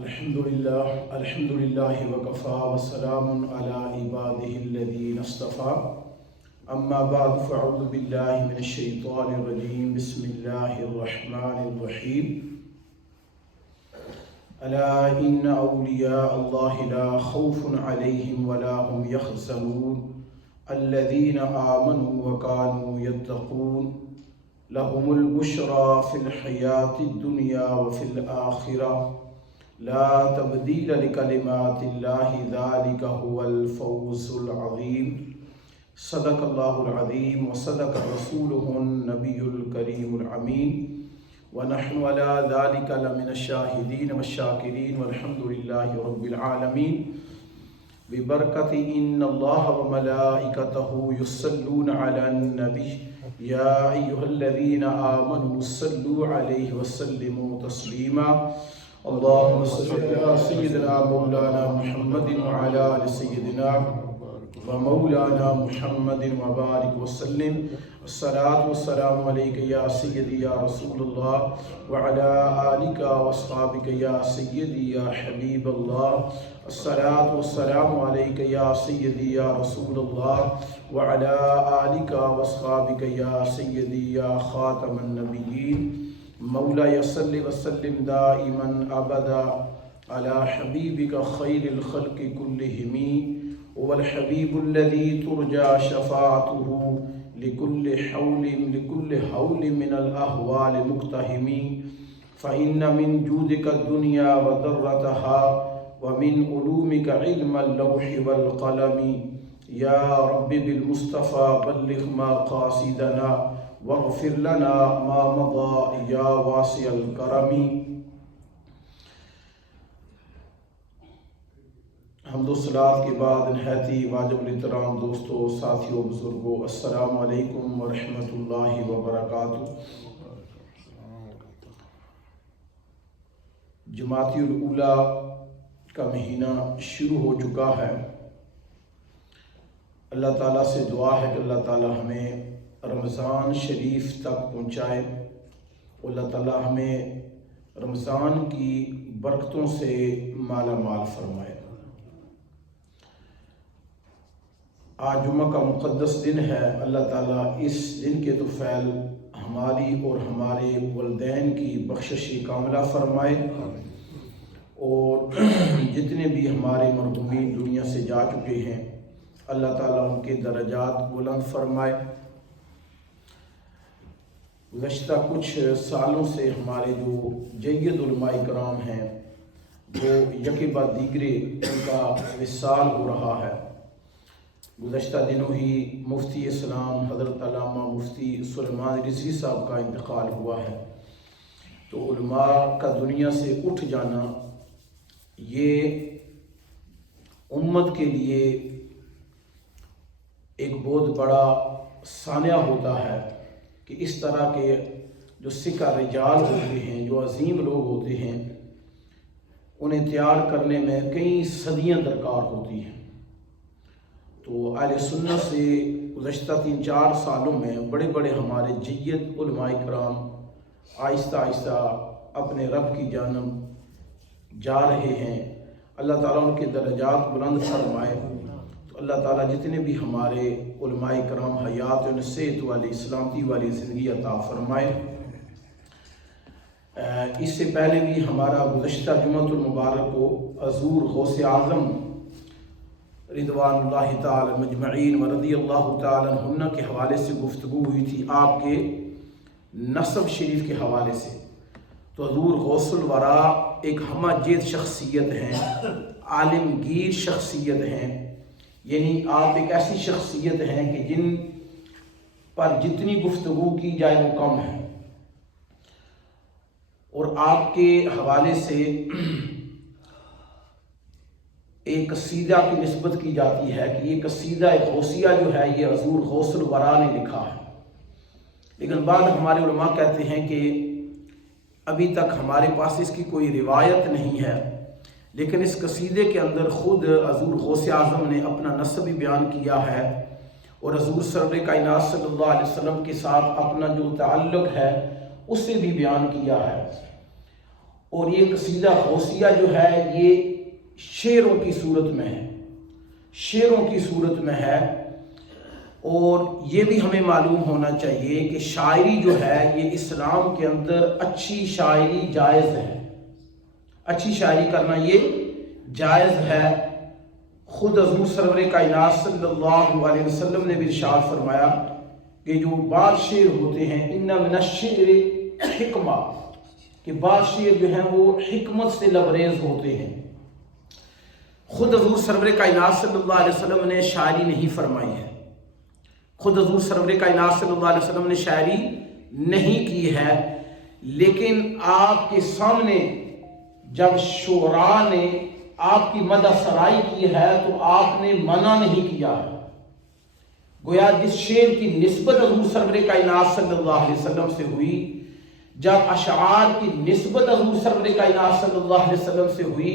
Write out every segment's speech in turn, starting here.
الحمد لله وكفى وسلام على عباده الذين اصطفى اما بعد فاعوذ بالله من الشيطان الرجيم بسم الله الرحمن الرحيم الا ان اولياء الله لا خوف عليهم ولا هم يحزنون الذين آمنوا وكانوا يتقون لهم البشرى في الحياة الدنيا وفي الآخرة لا تبديل لكلمات الله ذلك هو الفوز العظيم صدق الله العظيم وصدق رسوله النبي الكريم الأمين ونحن على ذلك لمن الشاهدين والشاكرين والحمد لله رب العالمين ببرکت ان اللہ وملائکتہ یصلون علی النبی یا ایہا الذین آمنوا صلوا علیہ وسلموا تسلیما اللہم صل علی سیدنا مولانا محمد وعلی آل سیدنا ومولانا محمد وبارک وسلم الصلاة والسلام علیک یا سیدی یا رسول اللہ وعلی آلک واصحابک یا سیدی یا حبیب اللہ الصلاة والسلام علیک یا سیدی یا رسول اللہ وعلی آلک واصحابک یا سیدی یا خاتم النبیین مولا صلی وسلم دائما ابدا علی حبیبک خیر الخلق کلہم والحبیب الذی ترجى شفاعته لكل حول من الأهوال مقتحم فإن من جودك الدنيا وضرتها ومن علومك علم اللوح والقلم يا رب بالمصطفى بلغ ما قاصدنا واغفر لنا ما مضى يا واسع الكرم. حمد و صلات کے بعد نہایتی واجب الاحترام دوستو، ساتھیوں، بزرگوں، السلام علیکم ورحمۃ اللہ وبرکاتہ. جمادی الاولیٰ کا مہینہ شروع ہو چکا ہے. اللہ تعالیٰ سے دعا ہے کہ اللہ تعالیٰ ہمیں رمضان شریف تک پہنچائے. اللہ تعالیٰ ہمیں رمضان کی برکتوں سے مالا مال فرمائے. آج جمعہ کا مقدس دن ہے. اللہ تعالیٰ اس دن کے طفیل ہماری اور ہمارے والدین کی بخشش کاملہ فرمائے اور جتنے بھی ہمارے مرحومین دنیا سے جا چکے ہیں اللہ تعالیٰ ان کے درجات بلند فرمائے. گزشتہ کچھ سالوں سے ہمارے جو جید علماء کرام ہیں وہ یکے بعد دیگرے ان کا وصال ہو رہا ہے. گزشتہ دنوں ہی مفتی اسلام حضرت علامہ مفتی سلیمان رضوی صاحب کا انتقال ہوا ہے. تو علماء کا دنیا سے اٹھ جانا یہ امت کے لیے ایک بہت بڑا سانحہ ہوتا ہے کہ اس طرح کے جو سکہ رجال ہوتے ہیں، جو عظیم لوگ ہوتے ہیں، انہیں تیار کرنے میں کئی صدیاں درکار ہوتی ہیں. تو اہل سنت سے گزشتہ 3-4 سالوں میں بڑے بڑے ہمارے جید علماء کرام آہستہ آہستہ اپنے رب کی جانب جا رہے ہیں. اللہ تعالیٰ ان کے درجات بلند فرمائے. تو اللہ تعالیٰ جتنے بھی ہمارے علماء کرام حیات و صحت والی سلامتی والی زندگی عطا فرمائے. اس سے پہلے بھی ہمارا گزشتہ جمعۃ المبارک کو حضور غوث اعظم رضوان اللہ تعالی مجمعین و رضی اللہ تعالی عنہ کے حوالے سے گفتگو ہوئی تھی، آپ کے نسب شریف کے حوالے سے. تو حضور غوث الورا ایک ہمہ جید شخصیت ہیں، عالمگیر شخصیت ہیں. یعنی آپ ایک ایسی شخصیت ہیں کہ جن پر جتنی گفتگو کی جائے وہ کم ہے. اور آپ کے حوالے سے ایک قصیدہ کی نسبت کی جاتی ہے کہ یہ قصیدہ غوثیہ جو ہے یہ حضور غوث الورا نے لکھا ہے. لیکن بعد ہمارے علماء کہتے ہیں کہ ابھی تک ہمارے پاس اس کی کوئی روایت نہیں ہے، لیکن اس قصیدے کے اندر خود حضور غوث اعظم نے اپنا نسب بھی بیان کیا ہے اور حضور سرور کائنات صلی اللہ علیہ وسلم کے ساتھ اپنا جو تعلق ہے اسے بھی بیان کیا ہے. اور یہ قصیدہ غوثیہ جو ہے یہ شعروں کی صورت میں ہے، شعروں کی صورت میں ہے۔ اور یہ بھی ہمیں معلوم ہونا چاہیے کہ شاعری جو ہے یہ اسلام کے اندر اچھی شاعری جائز ہے، اچھی شاعری کرنا یہ جائز ہے۔ خود حضور سرور کائنات صلی اللہ علیہ وسلم نے بھی ارشاد فرمایا کہ جو بعض شعر ہوتے ہیں ان من الشعر حکمہ، کہ بعض شعر جو ہیں وہ حکمت سے لبریز ہوتے ہیں۔ خود حضور سرور کائنات صلی اللہ علیہ وسلم نے شاعری نہیں فرمائی ہے، خود حضور سرور کائنات صلی اللہ علیہ وسلم نے شاعری نہیں کی ہے، لیکن آپ کے سامنے جب شعراء نے آپ کی مدح سرائی کی ہے تو آپ نے منع نہیں کیا ہے۔ گویا جس شعر کی نسبت حضور سرور کائنات صلی اللہ علیہ وسلم سے ہوئی، جب اشعار کی نسبت حضور سرور کائنات صلی اللہ علیہ وسلم سے ہوئی،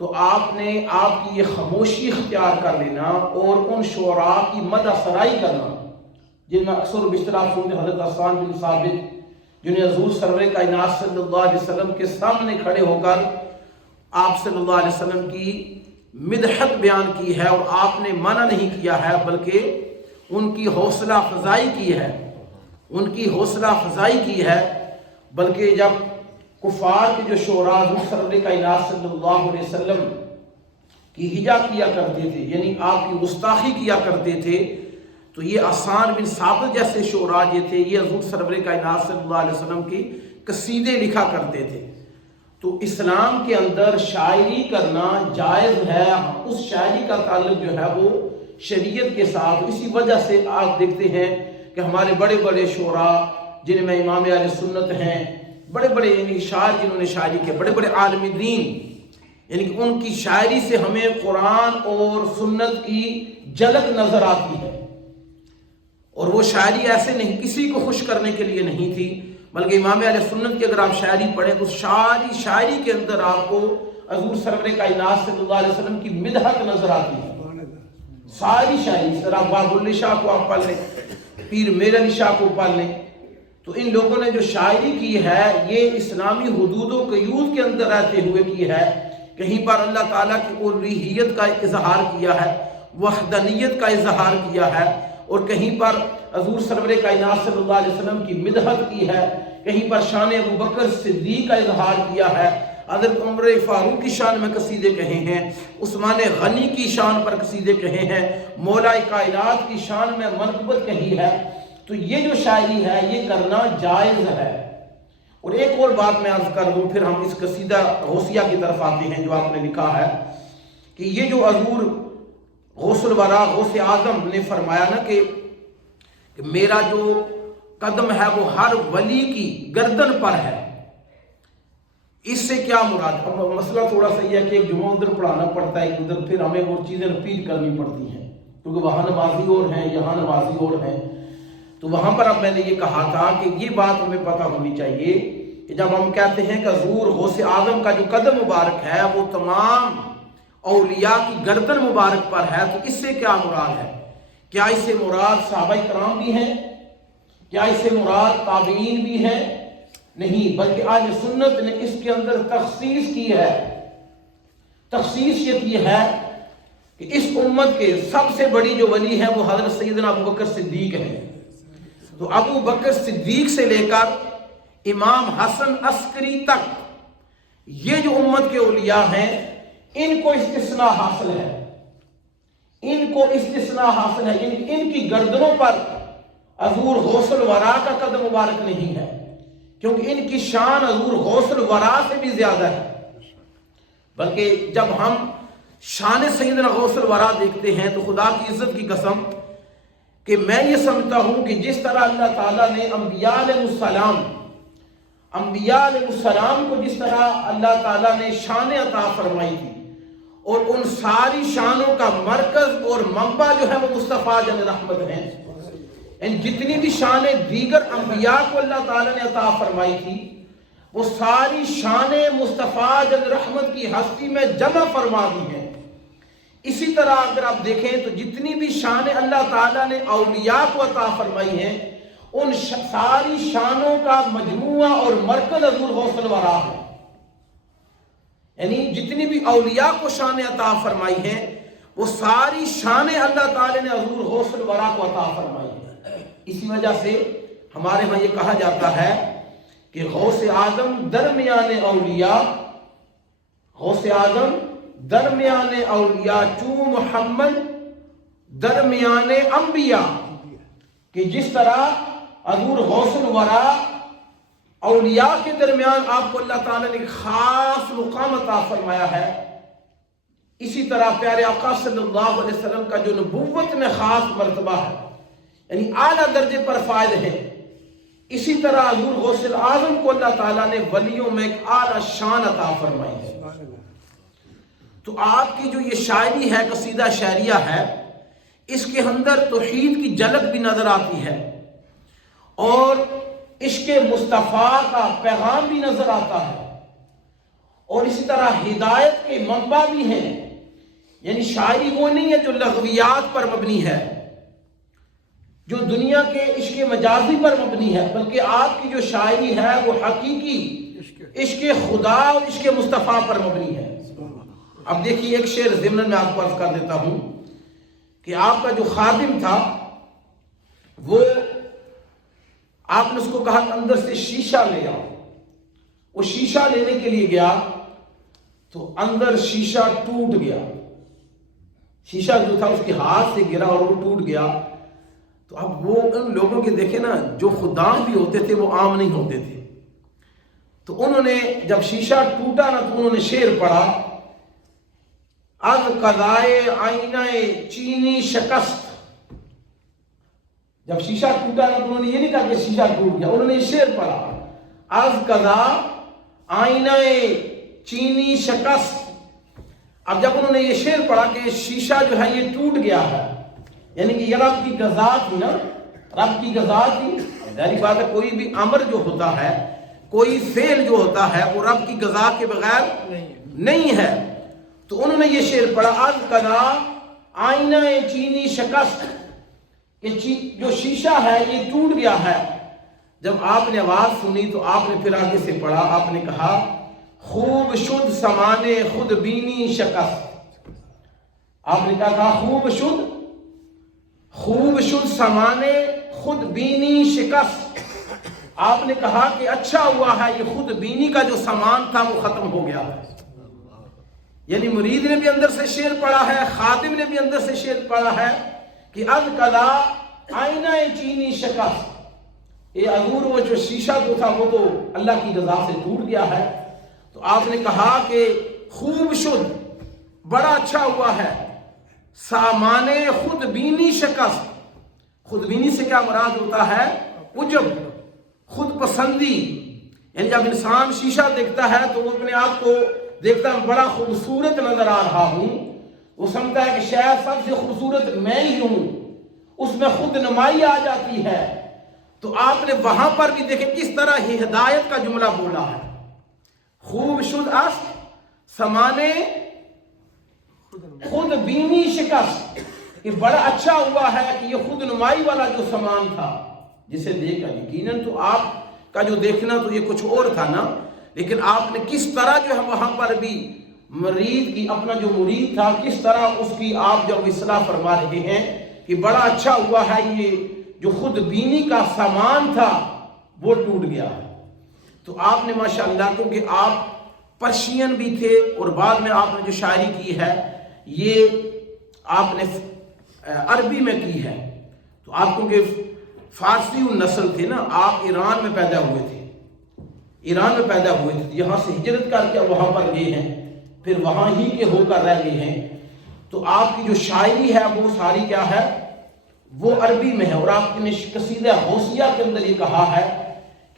تو آپ نے آپ کی یہ خاموشی اختیار کر لینا اور ان شعراء کی مدح سرائی کرنا جن میں اکثر و بیشتر آپ سنتے حضرت حسان بن ثابت جنہیں حضور سرور کائنات صلی اللہ علیہ وسلم کے سامنے کھڑے ہو کر آپ صلی اللہ علیہ وسلم کی مدحت بیان کی ہے، اور آپ نے منع نہیں کیا ہے بلکہ ان کی حوصلہ افزائی کی ہے، ان کی حوصلہ افزائی کی ہے۔ بلکہ جب کفار کے جو شعراء حضور سرور کائنات صلی اللہ علیہ وسلم کی ہجا کیا کرتے تھے، یعنی آپ کی گستاخی کیا کرتے تھے، تو یہ حسان بن ثابت جیسے شعراء جو تھے یہ حضور سرور کائنات صلی اللہ علیہ وسلم کی قصیدے لکھا کرتے تھے۔ تو اسلام کے اندر شاعری کرنا جائز ہے، اس شاعری کا تعلق جو ہے وہ شریعت کے ساتھ۔ اسی وجہ سے آپ دیکھتے ہیں کہ ہمارے بڑے بڑے شعراء جن میں امام اہل سنت ہیں، بڑے بڑے یعنی شاعر جنہوں نے شاعری کے، بڑے بڑے عالم دین، یعنی کہ ان کی شاعری سے ہمیں قرآن اور سنت کی جھلک نظر آتی ہے۔ اور وہ شاعری ایسے نہیں کسی کو خوش کرنے کے لیے نہیں تھی، بلکہ امام اہل سنت کی اگر آپ شاعری پڑھیں تو شاعری کے اندر آپ کو حضور سرور کائنات صلی اللہ علیہ وسلم کی مدحت نظر آتی ہے۔ ساری شاعری، سر آپ باب اللہ شاہ کو آپ پڑھ لیں، پیر میر علی شاہ کو پڑھ لیں، تو ان لوگوں نے جو شاعری کی ہے یہ اسلامی حدود و قیود کے اندر رہتے ہوئے کی ہے۔ کہیں پر اللہ تعالیٰ کی الوہیت کا اظہار کیا ہے، وحدانیت کا اظہار کیا ہے، اور کہیں پر حضور سرور کائنات صلی اللہ علیہ وسلم کی مدحت کی ہے، کہیں پر شان ابو بکر صدیق کا اظہار کیا ہے، حضرت عمر فاروق کی شان میں قصیدے کہے ہیں، عثمان غنی کی شان پر قصیدے کہے ہیں، مولا کائنات کی شان میں منقبت کہی ہے۔ تو یہ جو شاعری ہے یہ کرنا جائز ہے۔ اور ایک اور بات میں عرض کر دوں، پھر ہم اس قصیدہ غوثیہ کی طرف آتے ہیں جو آپ نے لکھا ہے، کہ یہ جو حضور غوث الورا غوث اعظم نے فرمایا نا کہ میرا جو قدم ہے وہ ہر ولی کی گردن پر ہے، اس سے کیا مراد؟ اب مسئلہ تھوڑا سا یہ ہے کہ ایک جمعہ ادھر پڑھانا پڑتا ہے، ادھر پھر ہمیں وہ چیزیں رپیٹ کرنی پڑتی ہیں، کیونکہ وہاں نمازی اور ہیں یہاں نمازی اور ہیں۔ تو وہاں پر اب میں نے یہ کہا تھا کہ یہ بات ہمیں پتہ ہونی چاہیے کہ جب ہم کہتے ہیں کہ حضور غوث اعظم کا جو قدم مبارک ہے وہ تمام اولیاء کی گردن مبارک پر ہے، تو اس سے کیا مراد ہے؟ کیا اس سے مراد صحابہ کرام بھی ہیں؟ کیا اس سے مراد تابعین بھی ہیں؟ نہیں، بلکہ اہل سنت نے اس کے اندر تخصیص کی ہے۔ تخصیص یہ کی ہے کہ اس امت کے سب سے بڑی جو ولی ہے وہ حضرت سیدنا ابو بکر صدیق ہے۔ تو ابو بکر صدیق سے لے کر امام حسن عسکری تک یہ جو امت کے اولیاء ہیں ان کو استثناء حاصل ہے، ان کو استثناء حاصل ہے، ان کی گردنوں پر حضور غوث الورا کا قدم مبارک نہیں ہے، کیونکہ ان کی شان حضور غوث الورا سے بھی زیادہ ہے۔ بلکہ جب ہم شان سیدنا غوث الورا دیکھتے ہیں تو خدا کی عزت کی قسم کہ میں یہ سمجھتا ہوں کہ جس طرح اللہ تعالیٰ نے انبیاء علیہ السلام کو جس طرح اللہ تعالیٰ نے شان عطا فرمائی تھی، اور ان ساری شانوں کا مرکز اور منبع جو ہے وہ مصطفیٰ جن رحمت ہیں، ان جتنی بھی شانیں دیگر انبیاء کو اللہ تعالیٰ نے عطا فرمائی تھی وہ ساری شانیں مصطفیٰ جن رحمت کی ہستی میں جمع فرما دی ہیں۔ اسی طرح اگر آپ دیکھیں تو جتنی بھی شانیں اللہ تعالیٰ نے اولیاء کو عطا فرمائی ہیں ان ساری شانوں کا مجموعہ اور مرکز حضور غوث الورا ہے۔ یعنی جتنی بھی اولیاء کو شان عطا فرمائی ہیں وہ ساری شان اللہ تعالی نے حضور غوث الورا کو عطا فرمائی ہے۔ اسی وجہ سے ہمارے ہاں یہ کہا جاتا ہے کہ غوث اعظم درمیان اولیاء، غوث اعظم درمیان اولیاء چوں محمد درمیان انبیاء، کہ جس طرح حضور غوث الورا اولیاء کے درمیان آپ کو اللہ تعالیٰ نے خاص مقام عطا فرمایا ہے، اسی طرح پیارے آقا صلی اللہ علیہ وسلم کا جو نبوت میں خاص مرتبہ ہے، یعنی اعلیٰ درجے پر فائز ہے، اسی طرح حضور غوث اعظم کو اللہ تعالیٰ نے ولیوں میں ایک اعلیٰ شان عطا فرمائی ہے۔ تو آپ کی جو یہ شاعری ہے، قصیدہ شعریہ ہے، اس کے اندر توحید کی جھلک بھی نظر آتی ہے اور عشق مصطفیٰ کا پیغام بھی نظر آتا ہے، اور اسی طرح ہدایت کے منبع بھی ہیں۔ یعنی شاعری وہ نہیں ہے جو لغویات پر مبنی ہے، جو دنیا کے عشق مجازی پر مبنی ہے، بلکہ آپ کی جو شاعری ہے وہ حقیقی عشق خدا اور عشق مصطفیٰ پر مبنی ہے۔ اب دیکھیے ایک شعر ضمن میں آپ کو عرض کر دیتا ہوں کہ آپ کا جو خادم تھا وہ آپ نے اس کو کہا اندر سے شیشہ لے آؤ، وہ شیشہ لینے کے لیے گیا تو اندر شیشہ ٹوٹ گیا، شیشہ جو تھا اس کے ہاتھ سے گرا اور وہ ٹوٹ گیا۔ تو اب وہ ان لوگوں کے دیکھیں نا جو خدام بھی ہوتے تھے وہ عام نہیں ہوتے تھے، تو انہوں نے جب شیشہ ٹوٹا نا تو انہوں نے شعر پڑھا، از قضائے آئینہ چینی شکست۔ جب شیشہ ٹوٹا نا تو انہوں نے یہ نہیں کہا کہ شیشہ ٹوٹ گیا، انہوں نے یہ شعر پڑھا، از قضا آئینہ چینی شکست۔ اب جب انہوں نے یہ شعر پڑھا کہ شیشہ جو ہے یہ ٹوٹ گیا ہے، یعنی کہ یہ رب کی قضا تھی نا، رب کی قضا تھی، ظاہری بات ہے کوئی بھی امر جو ہوتا ہے، کوئی فعل جو ہوتا ہے وہ رب کی قضا کے بغیر نہیں ہے۔ تو انہوں نے یہ شعر پڑھا، از قضا آئینہ چینی شکست، کہ جو شیشہ ہے یہ ٹوٹ گیا ہے۔ جب آپ نے آواز سنی تو آپ نے پھر آگے سے پڑھا، آپ نے کہا خوب شد سمانے خود بینی شکست۔ آپ نے کہا خوب شد سمانے خود بینی شکست۔ آپ نے کہا کہ اچھا ہوا ہے یہ خود بینی کا جو سامان تھا وہ ختم ہو گیا ہے۔ یعنی مرید نے بھی اندر سے شعر پڑھا ہے، خادم نے بھی اندر سے شعر پڑھا ہے کہ از قضا آئینہ چینی شکست، یہ حضور وہ جو شیشہ جو تھا وہ تو اللہ کی رضا سے ٹوٹ گیا ہے۔ تو آپ نے کہا کہ خوب شد، بڑا اچھا ہوا ہے، سامان خود بینی شکست۔ خود بینی سے کیا مراد ہوتا ہے؟ عجب، خود پسندی، یعنی جب انسان شیشہ دیکھتا ہے تو وہ اپنے آپ کو دیکھتا ہے بڑا خوبصورت نظر آ رہا ہوں، وہ سمجھتا ہے کہ شاید سب سے خوبصورت میں ہی ہوں، اس میں خود نمائی آ جاتی ہے۔ تو آپ نے وہاں پر بھی دیکھیں کس طرح ہی ہدایت کا جملہ بولا ہے، خوب شد اس سمانے خود بینی شکست، کہ بڑا اچھا ہوا ہے کہ یہ خود نمائی والا جو سامان تھا جسے دیکھ کر یقیناً تو آپ کا جو دیکھنا تو یہ کچھ اور تھا نا، لیکن آپ نے کس طرح جو ہے وہاں پر بھی مرید کی، اپنا جو مرید تھا کس طرح اس کی آپ جب اصلاح فرما رہے ہیں کہ بڑا اچھا ہوا ہے یہ جو خود بینی کا سامان تھا وہ ٹوٹ گیا ہے۔ تو آپ نے ماشاءاللہ، کیونکہ آپ پرشین بھی تھے اور بعد میں آپ نے جو شاعری کی ہے یہ آپ نے عربی میں کی ہے، تو آپ کیونکہ فارسی نسل تھے نا، آپ ایران میں پیدا ہوئے تھے، ایران میں پیدا ہوئے تھے، یہاں سے ہجرت کر کے وہاں پر گئے ہیں، پھر وہاں ہی کے ہو کر رہ گئے ہیں، تو آپ کی جو شاعری ہے وہ ساری کیا ہے، وہ عربی میں ہے۔ اور آپ نے قصیدہ غوثیہ کے اندر یہ کہا ہے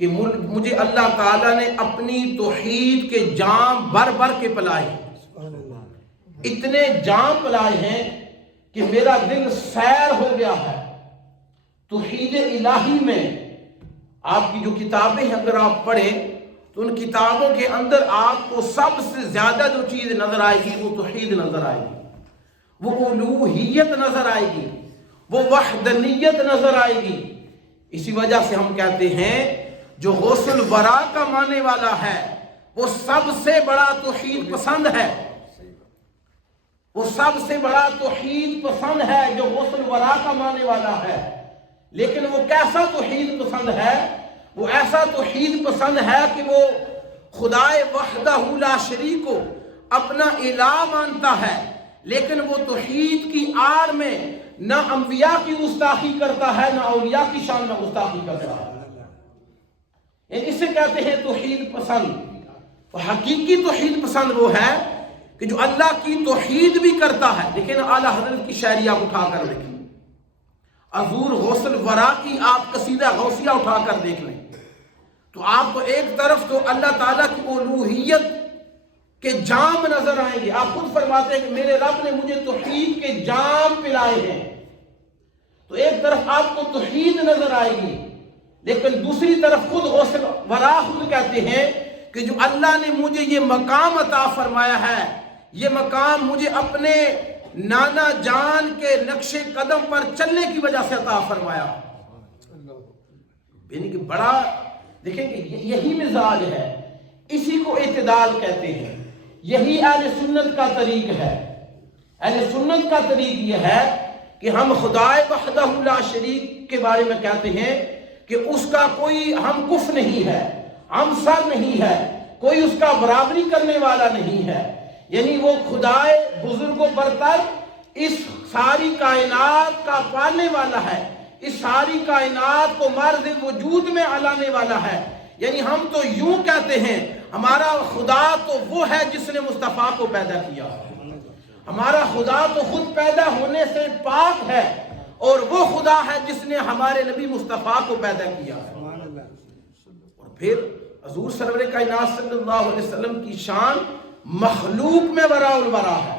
کہ مجھے اللہ تعالیٰ نے اپنی توحید کے جام بھر بھر کے پلائے، اتنے جام پلائے ہیں کہ میرا دل سیر ہو گیا ہے توحید الہی میں۔ آپ کی جو کتابیں ہیں اگر آپ پڑھیں تو ان کتابوں کے اندر آپ کو سب سے زیادہ جو چیز نظر آئے گی وہ توحید نظر آئے گی، وہ الوہیت نظر آئے گی، وہ وحدانیت نظر آئے گی۔ اسی وجہ سے ہم کہتے ہیں جو غوث الورا کا ماننے والا ہے وہ سب سے بڑا توحید پسند ہے، وہ سب سے بڑا توحید پسند ہے جو غسل ورا کا ماننے والا ہے۔ لیکن وہ کیسا توحید پسند ہے؟ وہ ایسا توحید پسند ہے کہ وہ خدائے وحدہ لا شریک کو اپنا الہ مانتا ہے، لیکن وہ توحید کی آڑ میں نہ انبیاء کی گستاخی کرتا ہے نہ اولیاء کی شان میں گستاخی کرتا ہے۔ اسے کہتے ہیں توحید پسند۔ حقیقی توحید پسند وہ ہے کہ جو اللہ کی توحید بھی کرتا ہے۔ لیکن اعلیٰ حضرت کی شاعری آپ اٹھا کر دیکھیں، عذور غسل ورا کی آپ قصیدہ غوثیہ اٹھا کر دیکھ لیں تو آپ کو ایک طرف تو اللہ تعالیٰ کی الوہیت کے جام نظر آئیں گے۔ آپ خود فرماتے ہیں کہ میرے رب نے مجھے توحید کے جام پلائے ہیں، تو ایک طرف آپ کو توحید نظر آئے گی، لیکن دوسری طرف خود غسل ورا خود کہتے ہیں کہ جو اللہ نے مجھے یہ مقام عطا فرمایا ہے، یہ مقام مجھے اپنے نانا جان کے نقش قدم پر چلنے کی وجہ سے عطا فرمایا۔ یعنی کہ بڑا دیکھیں کہ یہی مزاج ہے، اسی کو اعتدال کہتے ہیں، یہی اہل سنت کا طریق ہے۔ اہل سنت کا طریق یہ ہے کہ ہم خدائے وحدہ لا شریک کے بارے میں کہتے ہیں کہ اس کا کوئی ہم کف نہیں ہے، ہم سر نہیں ہے، کوئی اس کا برابری کرنے والا نہیں ہے۔ یعنی وہ خدائے بزرگ و برتر اس ساری کائنات کا پالنے والا ہے، اس ساری کائنات کو مرض وجود میں علانے والا ہے۔ یعنی ہم تو یوں کہتے ہیں ہمارا خدا تو وہ ہے جس نے مصطفیٰ کو پیدا کیا، ہمارا خدا تو خود پیدا ہونے سے پاک ہے، اور وہ خدا ہے جس نے ہمارے نبی مصطفیٰ کو پیدا کیا۔ اور پھر حضور سرور کائنات صلی اللہ علیہ وسلم کی شان مخلوق میں وراء الورا ہے۔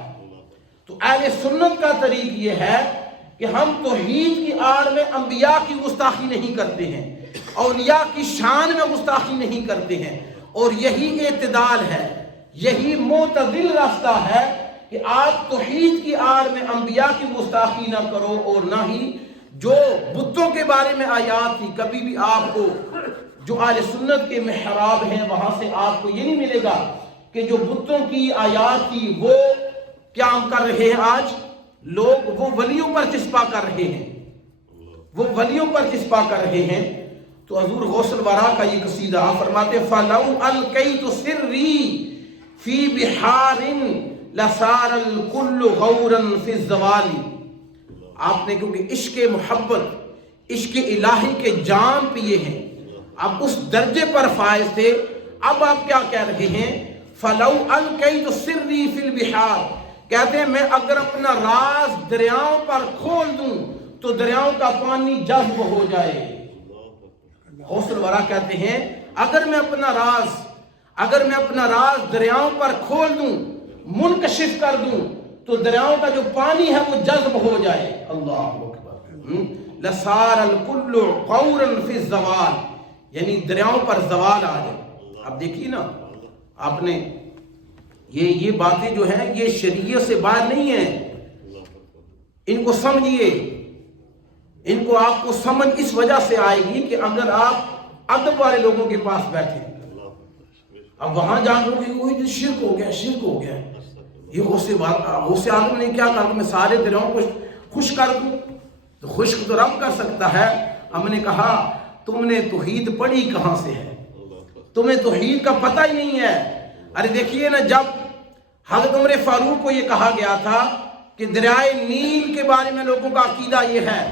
تو اہل سنت کا طریق یہ ہے کہ ہم توحید کی آڑ میں انبیاء کی گستاخی نہیں کرتے ہیں، اولیاء کی شان میں گستاخی نہیں کرتے ہیں، اور یہی اعتدال ہے، یہی معتدل راستہ ہے کہ آپ توحید کی آڑ میں انبیاء کی گستاخی نہ کرو، اور نہ ہی جو بتوں کے بارے میں آیات تھی، کبھی بھی آپ کو جو اہل سنت کے محراب ہیں وہاں سے آپ کو یہ نہیں ملے گا کہ جو بتوں کی آیات تھی وہ کیا ہم کر رہے ہیں آج لوگ، وہ ولیوں پر چسپا کر رہے ہیں، وہ ولیوں پر چسپا کر رہے ہیں۔ تو حضور غسل ورا کا یہ قصیدہ فرماتے فَلَوْ أَلْقَيْتُ سِرِّي فِي بِحَارٍ لَسَارَ الْكُلُّ غَوْرًا فِي الزَّوَالِ۔ آپ نے کیونکہ عشق محبت، عشق الہی کے جام پیے ہیں، اب اس درجے پر فائز تھے، اب آپ کیا کہہ رہے ہیں؟ فَلَوْ أَلْقَيْتُ سِرِّي فِي الْبِحَارِ، کہتے ہیں میں اگر اپنا راز دریاؤں پر کھول دوں تو دریاؤں کا پانی جذب ہو جائے۔ غوث الورا کہتے ہیں اگر میں اپنا راز دریاؤں پر کھول دوں، منکشف کر دوں تو دریاؤں کا جو پانی ہے وہ جذب ہو جائے۔ اللہ اکبر۔ لَسَارَ الْكُلُّ غَوْرًا فِي الزَّوَالِ، یعنی دریاؤں پر زوال آ جائے۔ اب دیکھیے نا، آپ نے یہ باتیں جو ہیں یہ شریعت سے باہر نہیں ہیں، ان کو سمجھیے، ان کو آپ کو سمجھ اس وجہ سے آئے گی کہ اگر آپ ادب والے لوگوں کے پاس بیٹھیں، اب وہاں جان لو کہ شرک ہو گیا، یہ غوث اعظم نے کیا کہا کہ میں سارے دریاؤں کو خشک کر دوں؟ تو خشک تو رب کر سکتا ہے۔ ہم نے کہا تم نے توحید پڑھی کہاں سے ہے، تمہیں توحید کا پتہ ہی نہیں ہے۔ ارے دیکھیے نا، جب حضرت عمر فاروق کو یہ کہا گیا تھا کہ دریائے نیل کے بارے میں لوگوں کا عقیدہ یہ ہے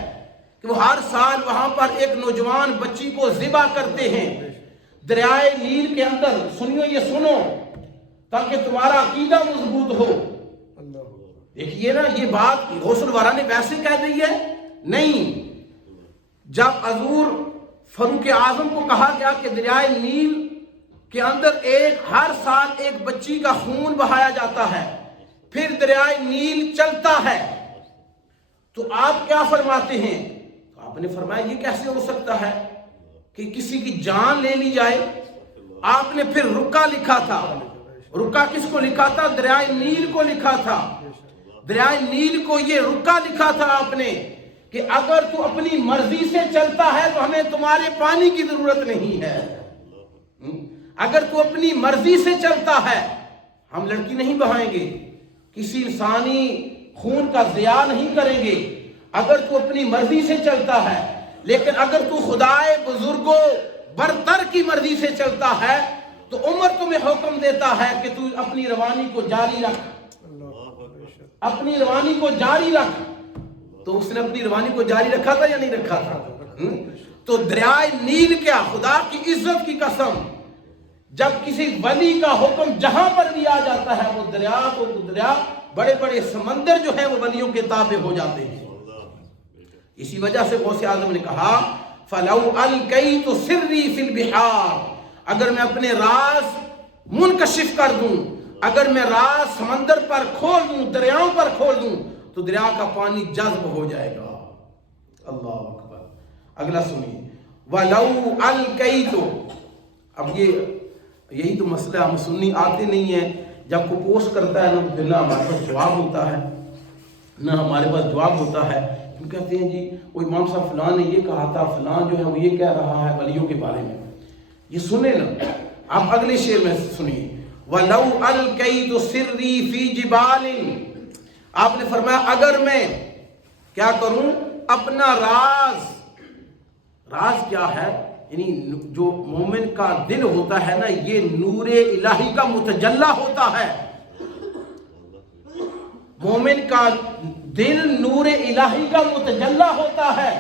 کہ وہ ہر سال وہاں پر ایک نوجوان بچی کو ذبح کرتے ہیں دریائے نیل کے اندر، سنیو یہ سنو تاکہ تمہارا عقیدہ مضبوط ہو۔ دیکھیے نا، یہ بات غوث الورا نے ویسے کہہ دی ہے نہیں۔ جب حضور فاروق اعظم کو کہا گیا کہ دریائے نیل کے اندر ہر سال ایک بچی کا خون بہایا جاتا ہے، پھر دریائے نیل چلتا ہے، تو آپ کیا فرماتے ہیں؟ تو آپ نے فرمایا یہ کیسے ہو سکتا ہے کہ کسی کی جان لے لی جائے؟ آپ نے پھر رکا لکھا تھا، رکا کس کو لکھا تھا؟ دریائے نیل کو لکھا تھا، دریائے نیل کو یہ رکا لکھا تھا آپ نے کہ اگر تو اپنی مرضی سے چلتا ہے تو ہمیں تمہارے پانی کی ضرورت نہیں ہے۔ اگر تو اپنی مرضی سے چلتا ہے، ہم لڑکی نہیں بہائیں گے، کسی انسانی خون کا ضیاع نہیں کریں گے، اگر تو اپنی مرضی سے چلتا ہے، لیکن اگر تو خدائے بزرگوں برتر کی مرضی سے چلتا ہے تو عمر تمہیں حکم دیتا ہے کہ تو اپنی روانی کو جاری رکھ، اپنی روانی کو جاری رکھ۔ تو اس نے اپنی روانی کو جاری رکھا تھا یا نہیں رکھا تھا؟ تو دریائے نیل کیا، خدا کی عزت کی قسم، جب کسی ولی کا حکم جہاں پر بھی آ جاتا ہے وہ دریا بڑے بڑے سمندر جو ہیں وہ ولیوں کے تابع ہو جاتے ہیں۔ اسی وجہ سے غوث اعظم نے کہا فَلَوْ أَلْقَيْتُ سِرِّي فِي الْبِحَارِ، اگر میں اپنے راز منکشف کر دوں، اگر میں راز سمندر پر کھول دوں، دریاؤں پر کھول دوں تو دریا کا پانی جذب ہو جائے گا۔ اللہ اکبر۔ اگلا سنیے وَلَوْ أَلْقَيْتُ، اب یہی تو مسئلہ، ہم سنی آتے نہیں ہیں، جب کوئی پوسٹ کرتا ہے نہ ہمارے پاس جواب ہوتا ہے نہ ہمارے پاس جواب ہوتا ہے، ہم کہتے ہیں جی وہ امام صاحب فلان نے یہ کہا تھا، فلان جو ہے وہ یہ کہہ رہا ہے ولیوں کے بارے میں۔ یہ سنیں نا، آپ اگلے شعر میں سنیے وَلَوْ أَلْقَيْتُ سِرِّي فِي جِبَالٍ، آپ نے فرمایا اگر میں کیا کروں، اپنا راز کیا ہے، یعنی جو مومن کا دل ہوتا ہے نا یہ نور الہی کا متجلہ ہوتا ہے، مومن کا دل نور الہی کا متجلہ ہوتا ہے۔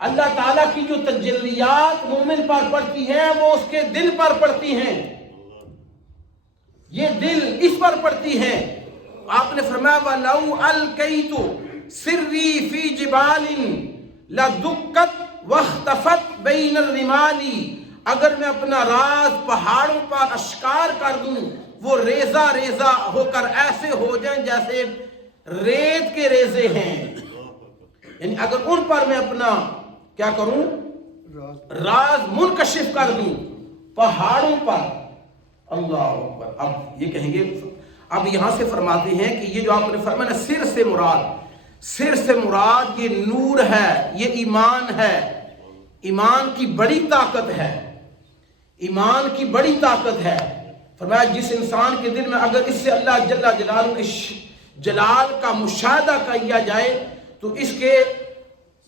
اللہ تعالیٰ کی جو تجلیات مومن پر پڑتی ہیں وہ اس کے دل پر پڑتی ہیں، یہ دل اس پر پڑتی ہیں۔ آپ نے فرمایا وَلَوْ أَلْقَيْتُ سِرِّي فِي جِبَالٍ لَدُكَّتْ وَاخْتَفَتْ بَيْنَ الرِّمَالِ، اگر میں اپنا راز پہاڑوں پر اشکار کر دوں وہ ریزہ ریزہ ہو کر ایسے ہو جائیں جیسے ریت کے ریزے ہیں، یعنی اگر ان پر میں اپنا کیا کروں، راز منکشف کر دوں پہاڑوں پر۔ اللہ اکبر۔ اب یہ کہیں گے، اب یہاں سے فرماتے ہیں کہ یہ جو آپ نے فرمایا سر سے مراد یہ نور ہے، یہ ایمان ہے، ایمان کی بڑی طاقت ہے، ایمان کی بڑی طاقت ہے۔ فرمایا جس انسان کے دل میں اگر اس سے اللہ جل جلالہ کے جلال کا مشاہدہ کیا جائے تو اس کے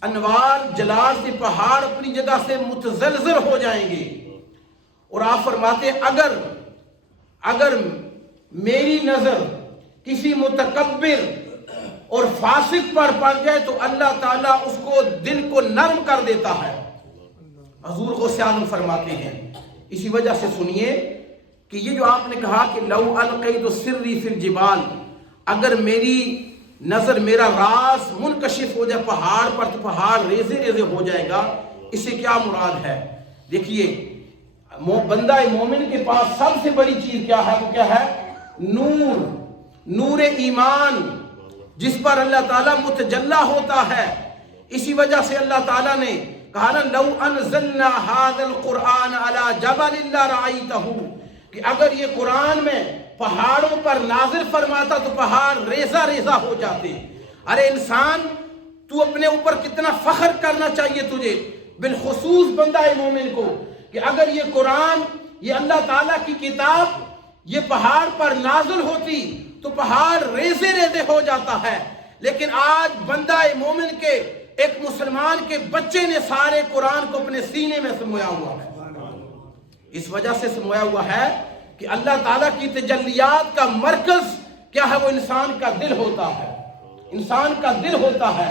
انوار جلال سے پہاڑ اپنی جگہ سے متزلزل ہو جائیں گے۔ اور آپ فرماتے ہیں اگر میری نظر کسی متکبر اور فاسق پر پڑ جائے تو اللہ تعالیٰ اس کو دل کو نرم کر دیتا ہے۔ حضور غوث اعظم فرماتے ہیں، اسی وجہ سے سنیے کہ یہ جو آپ نے کہا کہ لو القیت سری فی الجبال، اگر میری نظر میرا راز منکشف ہو جائے پہاڑ پر تو پہاڑ ریزے ریزے ہو جائے گا، اس سے کیا مراد ہے؟ دیکھیے بندہ مومن کے پاس سب سے بڑی چیز کیا ہے، وہ کیا ہے؟ نور ایمان، جس پر اللہ تعالیٰ متجلہ ہوتا ہے۔ اسی وجہ سے اللہ تعالیٰ نے کہا نا لو انزلنا هذا القرآن على جبل لرأيته، کہ اگر یہ قرآن میں پہاڑوں پر نازل فرماتا تو پہاڑ ریزہ ریزہ ہو جاتے۔ ارے انسان تو اپنے اوپر کتنا فخر کرنا چاہیے تجھے، بالخصوص بندہ مومن کو، کہ اگر یہ قرآن، یہ اللہ تعالیٰ کی کتاب یہ پہاڑ پر نازل ہوتی تو پہاڑ ریزے ریزے ہو جاتا ہے۔ لیکن آج بندہ مومن کے ایک مسلمان کے بچے نے سارے قرآن کو اپنے سینے میں سمویا ہوا ہے۔ اس وجہ سے سمویا ہوا ہے کہ اللہ تعالیٰ کی تجلیات کا مرکز کیا ہے؟ وہ انسان کا دل ہوتا ہے، انسان کا دل ہوتا ہے۔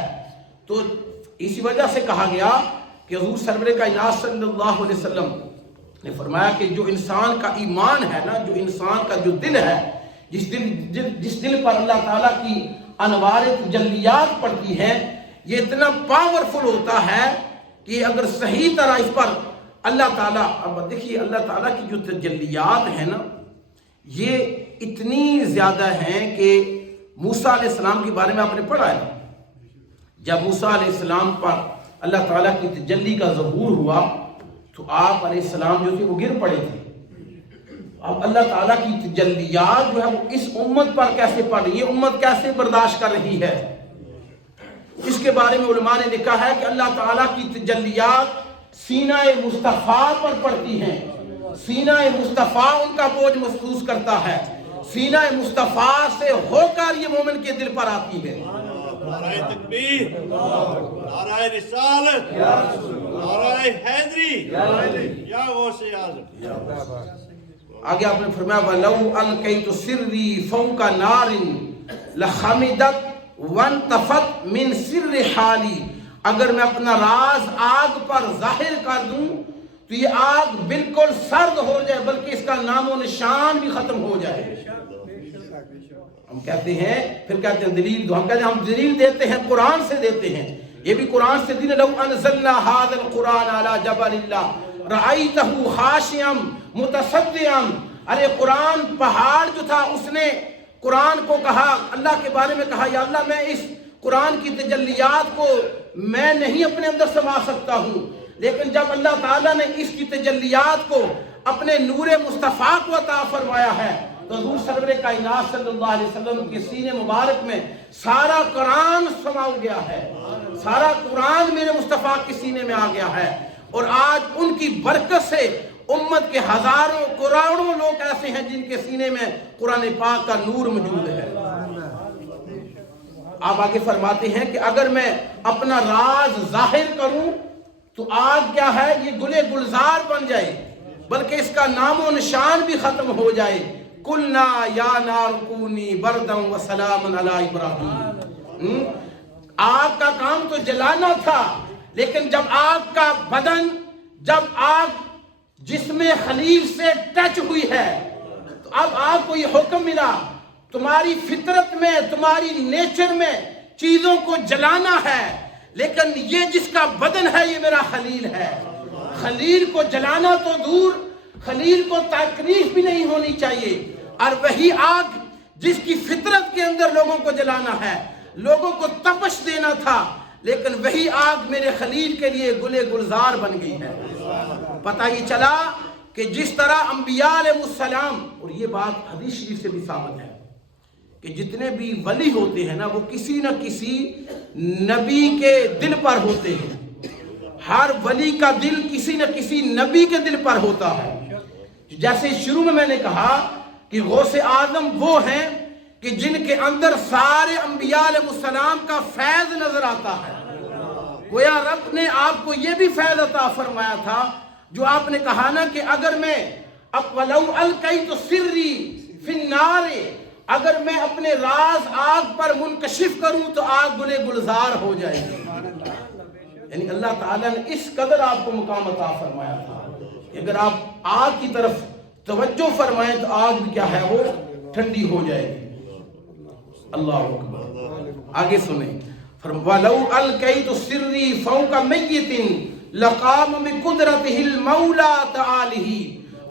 تو اسی وجہ سے کہا گیا کہ حضور سرور کائنات صلی اللہ علیہ وسلم نے فرمایا کہ جو انسان کا ایمان ہے نا، جو انسان کا جو دل ہے، جس دل پر اللہ تعالیٰ کی انوار تجلیات پڑتی ہیں، یہ اتنا پاورفل ہوتا ہے کہ اگر صحیح طرح اس پر اللہ تعالیٰ، اب دیکھیے اللہ تعالیٰ کی جو تجلیات ہیں نا یہ اتنی زیادہ ہیں کہ موسیٰ علیہ السلام کے بارے میں آپ نے پڑھا ہے، جب موسیٰ علیہ السلام پر اللہ تعالیٰ کی تجلی کا ظہور ہوا تو آپ علیہ السلام جو تھے وہ گر پڑے تھے۔ اب اللہ تعالیٰ کی تجلیات جو ہے وہ اس امت پر کیسے پڑ رہی ہے، یہ امت کیسے برداشت کر رہی ہے؟ اس کے بارے میں علماء نے لکھا ہے کہ اللہ تعالیٰ کی تجلیات سینہ مصطفیٰ پر پڑتی ہیں، سینہ مصطفیٰ ان کا بوجھ محسوس کرتا ہے، سینہ مصطفیٰ سے ہو کر یہ مومن کے دل پر آتی ہے۔ نعرہ تکبیر، نعرہ رسالت، نعرہ حیدری، یا غوث اعظم۔ آگے آپ نے فرمایا وَلَوْ أَلْقَيْتُ سِرِّي فَوْقَ نَارٍ لَخَمِدَتْ وَانْتَفَتْ مِنْ سِرِّ حَالِي، اگر میں اپنا راز آگ پر ظاہر کر دوں تو یہ آگ بالکل سرد ہو جائے، بلکہ اس کا نام و نشان بھی ختم ہو جائے۔ ہم کہتے ہیں، پھر کہتے ہیں دلیل دو، ہم کہتے ہیں ہم دلیل دیتے ہیں قرآن سے دیتے ہیں، یہ بھی قرآن سے دین۔ لو انزلنا هذا القرآن على جبل رأيته خاشعا متصدعا، ارے قرآن پہاڑ جو تھا اس نے قرآن کو کہا، اللہ کے بارے میں کہا یا اللہ میں اس قرآن کی تجلیات کو میں نہیں اپنے اندر سما سکتا ہوں، لیکن جب اللہ تعالیٰ نے اس کی تجلیات کو اپنے نور مصطفیٰ کو عطا فرمایا ہے تو حضور سرور کائنات صلی اللہ علیہ وسلم کے سینے مبارک میں سارا قرآن سما گیا ہے، سارا قرآن میرے مصطفیٰ کے سینے میں آ گیا ہے، اور آج ان کی برکت سے امت کے ہزاروں کروڑوں لوگ ایسے ہیں جن کے سینے میں قرآن پاک کا نور موجود ہے۔ آپ آگے فرماتے ہیں کہ اگر میں اپنا راز ظاہر کروں تو آگ کیا ہے، یہ گلے گلزار بن جائے، بلکہ اس کا نام و نشان بھی ختم ہو جائے۔ قلنا یا نار کونی بردا وسلاما علی ابراہیم، آگ کا کام تو جلانا تھا، لیکن جب آگ کا بدن، جب آگ جسم خلیل سے ٹچ ہوئی ہے تو اب آگ کو یہ حکم ملا تمہاری فطرت میں، تمہاری نیچر میں چیزوں کو جلانا ہے، لیکن یہ جس کا بدن ہے یہ میرا خلیل ہے۔ خلیل کو جلانا تو دور، خلیل کو تکلیف بھی نہیں ہونی چاہیے، اور وہی آگ جس کی فطرت کے اندر لوگوں کو جلانا ہے، لوگوں کو تپش دینا تھا، لیکن وہی آگ میرے خلیل کے لیے گلے گلزار بن گئی ہے۔ پتہ یہ چلا کہ جس طرح انبیاء علیہ السلام، اور یہ بات حدیث شریف سے بھی ثابت ہے کہ جتنے بھی ولی ہوتے ہیں نا وہ کسی نہ کسی نبی کے دل پر ہوتے ہیں، ہر ولی کا دل کسی نہ کسی نبی کے دل پر ہوتا ہے۔ جیسے شروع میں نے کہا کہ غوث اعظم وہ ہیں کہ جن کے اندر سارے انبیاء علیہ السلام کا فیض نظر آتا ہے، گویا رب نے آپ کو یہ بھی فیض عطا فرمایا تھا جو آپ نے کہا نا کہ اگر میں وَلَوْ أَلْقَيْتُ سِرِّي فِي النَّارِ، اگر میں اپنے راز آگ پر منکشف کروں تو آگ گلے گلزار ہو جائے گی۔ یعنی اللہ تعالیٰ نے اس قدر آپ کو مقام عطا فرمایا تھا کہ اگر آپ آگ کی طرف توجہ فرمائیں تو آگ بھی کیا ہے، وہ ٹھنڈی ہو جائے گی۔ اللہ اکبر، آگے سنیں، وَلَوْ أَلْقَيْتُ سِرِّي فَوْقَ مَيِّتٍ لَقَامَ بِقُدْرَتِهِ الْمَوْلَى تَعَالِهِ،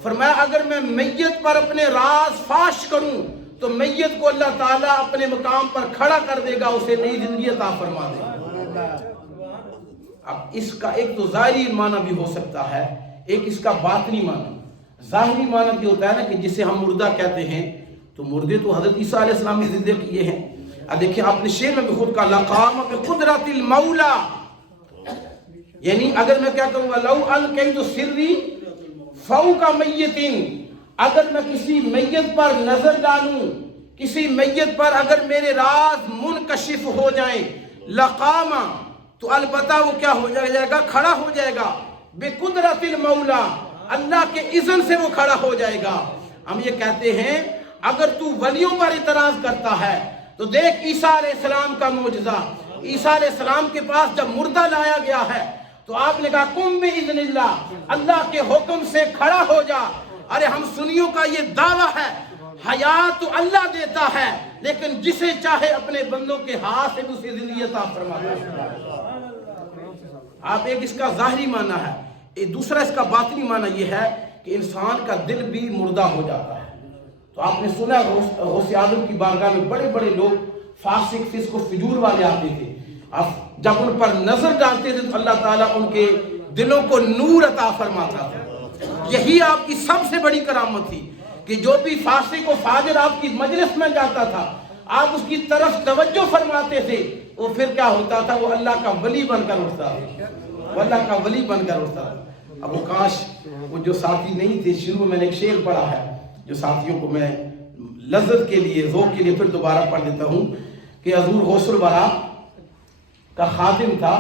فرمایا اگر میں میت پر اپنے راز فاش کروں تو میت کو اللہ تعالیٰ اپنے مقام پر کھڑا کر دے گا، اسے نئی زندگی عطا فرما دے گا۔ اب اس کا ایک تو ظاہری معنی بھی ہو سکتا ہے، ایک اس کا باطنی معنی۔ ظاہری معنی یہ ہوتا ہے نا کہ جسے ہم مردہ کہتے ہیں، تو مردے تو حضرت عیسیٰ علیہ السلام نے زندہ کیے ہیں۔ اب دیکھیں آپ نے شعر میں بھی خود کہا لقام بقدرت المولا، یعنی اگر میں کیا کہوں گا لو القیت سری فوق میت، اگر میں کسی میت پر نظر ڈالوں، کسی میت پر اگر میرے راز منکشف ہو جائیں، لقام تو البتہ وہ کیا ہو جائے گا، کھڑا ہو جائے گا، بقدرت المولا، اللہ کے اذن سے وہ کھڑا ہو جائے گا۔ ہم یہ کہتے ہیں اگر تو ولیوں پر اعتراض کرتا ہے تو دیکھ عیسیٰ علیہ السلام کا معجزہ، عیسیٰ علیہ السلام کے پاس جب مردہ لایا گیا ہے تو آپ نے کہا قم باذن اللہ، اللہ کے حکم سے کھڑا ہو جا۔ ارے ہم سنیوں کا یہ دعویٰ ہے حیات تو اللہ دیتا ہے، لیکن جسے چاہے اپنے بندوں کے ہاتھ سے اسے زندگی عطا فرماتا ہے۔ آپ ایک اس کا ظاہری معنی ہے، ایک دوسرا اس کا باطنی معنی یہ ہے کہ انسان کا دل بھی مردہ ہو جاتا ہے۔ تو آپ نے سنا غوث اعظم کی بارگاہ میں بڑے بڑے لوگ فاسق فسق و فجور والے آتے تھے، جب ان پر نظر ڈالتے تھے تو اللہ تعالیٰ ان کے دلوں کو نور عطا فرماتا تھا۔ یہی آپ کی سب سے بڑی کرامت تھی کہ جو بھی فاسق و فاجر آپ کی مجلس میں جاتا تھا آپ اس کی طرف توجہ فرماتے تھے، وہ پھر کیا ہوتا تھا، وہ اللہ کا ولی بن کر اٹھتا تھا، وہ اللہ کا ولی بن کر اٹھتا تھا۔ اب وہ کاش وہ جو ساتھی نہیں تھے، شروع میں نے ایک شعر پڑھا ہے جو ساتھیوں کو میں لذت کے لیے، ذوق کے لیے پھر دوبارہ پڑھ دیتا ہوں کہ حضور غوث الورا کا خادم تھا،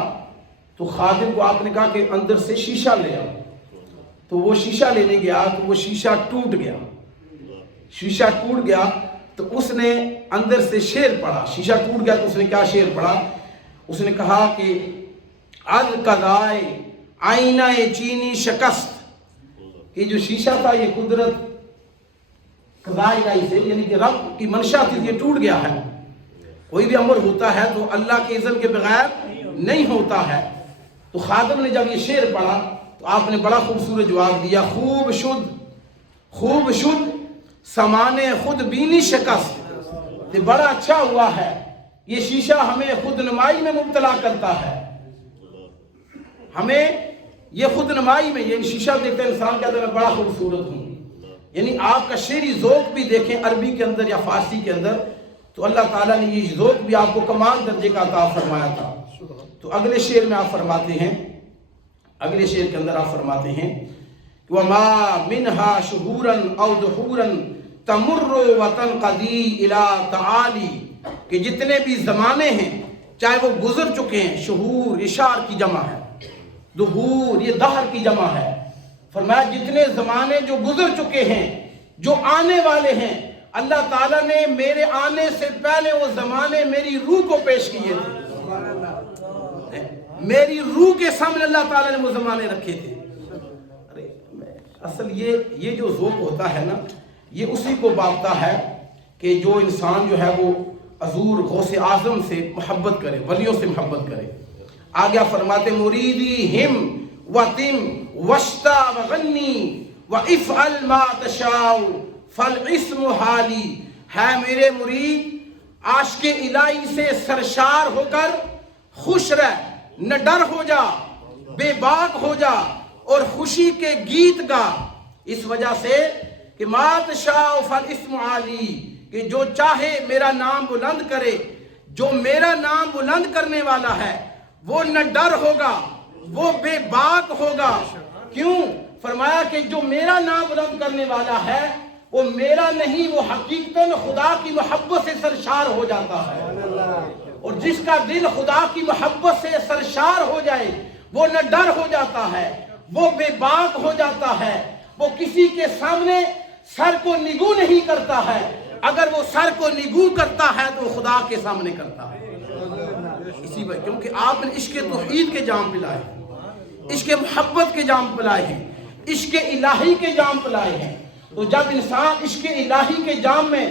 تو خادم کو آپ نے کہا کہ اندر سے شیشہ لے آؤ، تو وہ شیشہ لینے گیا تو وہ شیشہ ٹوٹ گیا، شیشہ ٹوٹ گیا تو اس نے اندر سے شعر پڑھا، شیشہ ٹوٹ گیا تو اس نے کیا شعر پڑھا، اس نے کہا کہ القضائے آئینہ چینی شکست، کہ جو شیشہ تھا یہ قدرت قضائے الہی سے، یعنی کہ رب کی منشا تھی، یہ ٹوٹ گیا ہے۔ کوئی بھی امر ہوتا ہے تو اللہ کے اذن کے بغیر نہیں ہوتا ہے۔ تو خادم نے جب یہ شعر پڑھا تو آپ نے بڑا خوبصورت جواب دیا، خوب شد سمانے خود بینی شکست، یہ بڑا اچھا ہوا ہے، یہ شیشہ ہمیں خود نمائی میں مبتلا کرتا ہے، ہمیں یہ خود نمائی میں، یہ شیشہ دیکھتے ہیں انسان کہتا ہے میں بڑا خوبصورت ہوں۔ یعنی آپ کا شعری ذوق بھی دیکھیں عربی کے اندر یا فارسی کے اندر، تو اللہ تعالیٰ نے یہ ذوق بھی آپ کو کمال درجے کا عطا فرمایا تھا۔ تو اگلے شعر میں آپ فرماتے ہیں، اگلے شعر کے اندر آپ فرماتے ہیں وَمَا مِنْهَا شُهُورًا أَوْ دُحُورًا تَمُرُّ وَتَنْقَضِي إِلَىٰ تَعَالِي، کہ جتنے بھی زمانے ہیں چاہے وہ گزر چکے ہیں، شہور اشار کی جمع ہے، دہور یہ دہر کی جمع ہے، فرمایا جتنے زمانے جو گزر چکے ہیں، جو آنے والے ہیں، اللہ تعالیٰ نے میرے آنے سے پہلے وہ زمانے میری روح کو پیش کیے تھے، میری روح کے سامنے اللہ تعالیٰ نے وہ زمانے رکھے تھے۔ اصل یہ جو ذوق ہوتا ہے نا، یہ اسی کو باقتا ہے کہ جو انسان جو ہے وہ حضور غوث اعظم سے محبت کرے، ولیوں سے محبت کرے۔ آگیا فرماتے مریدی ہم وتم وشتا وغنی وافعل ما تشاء فالاسم حالی، ہے میرے مرید عاشق الہی سے سرشار ہو کر خوش رہ، نہ ڈر ہو جا، بے باک ہو جا اور خوشی کے گیت گا، اس وجہ سے کہ ما تشاء فالاسم عالی، کہ جو چاہے میرا نام بلند کرے، جو میرا نام بلند کرنے والا ہے وہ نہ ڈر ہوگا، وہ بے باک ہوگا۔ کیوں؟ فرمایا کہ جو میرا نام بلند کرنے والا ہے وہ میرا نہیں، وہ حقیقتاً خدا کی محبت سے سرشار ہو جاتا ہے، اور جس کا دل خدا کی محبت سے سرشار ہو جائے وہ نہ ڈر ہو جاتا ہے، وہ بے باک ہو جاتا ہے، وہ کسی کے سامنے سر کو نگو نہیں کرتا ہے، اگر وہ سر کو نگو کرتا ہے تو وہ خدا کے سامنے کرتا ہے۔ اسی وجہ کیونکہ آپ نے عشق توحید کے جام پلائے ہیں، عشق محبت کے جام پلائے ہیں، عشق الہی کے جام پلائے ہیں، تو جب انسان عشق الہی کے جام میں